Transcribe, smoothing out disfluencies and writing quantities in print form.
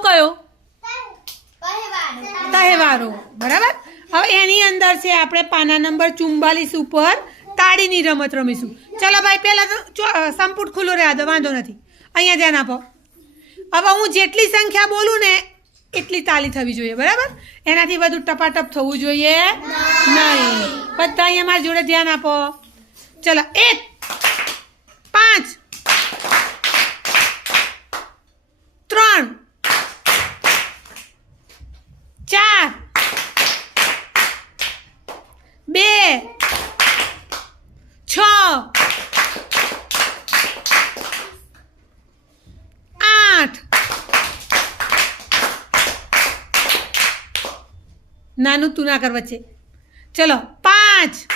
કયો તહેવારો બરાબર હવે એની અંદર છે આપણે પાના નંબર 44 ઉપર તાળીની રમત રમીશું ચલો ભાઈ પહેલા તો સંપુટ ખુલ્લો રહેવા દો વાંધો નથી અહીંયા ધ્યાન આપો હવે હું જેટલી સંખ્યા બોલું ને એટલી તાળી થવી જોઈએ બરાબર એનાથી વધુ ટપાટપ થવું જોઈએ નહીં બધા અહીંયા મારી જોડે ધ્યાન આપો ચલો 1 5 3 4 2 6 8 નાનું તું ના કર વચ્ચે ચલો 5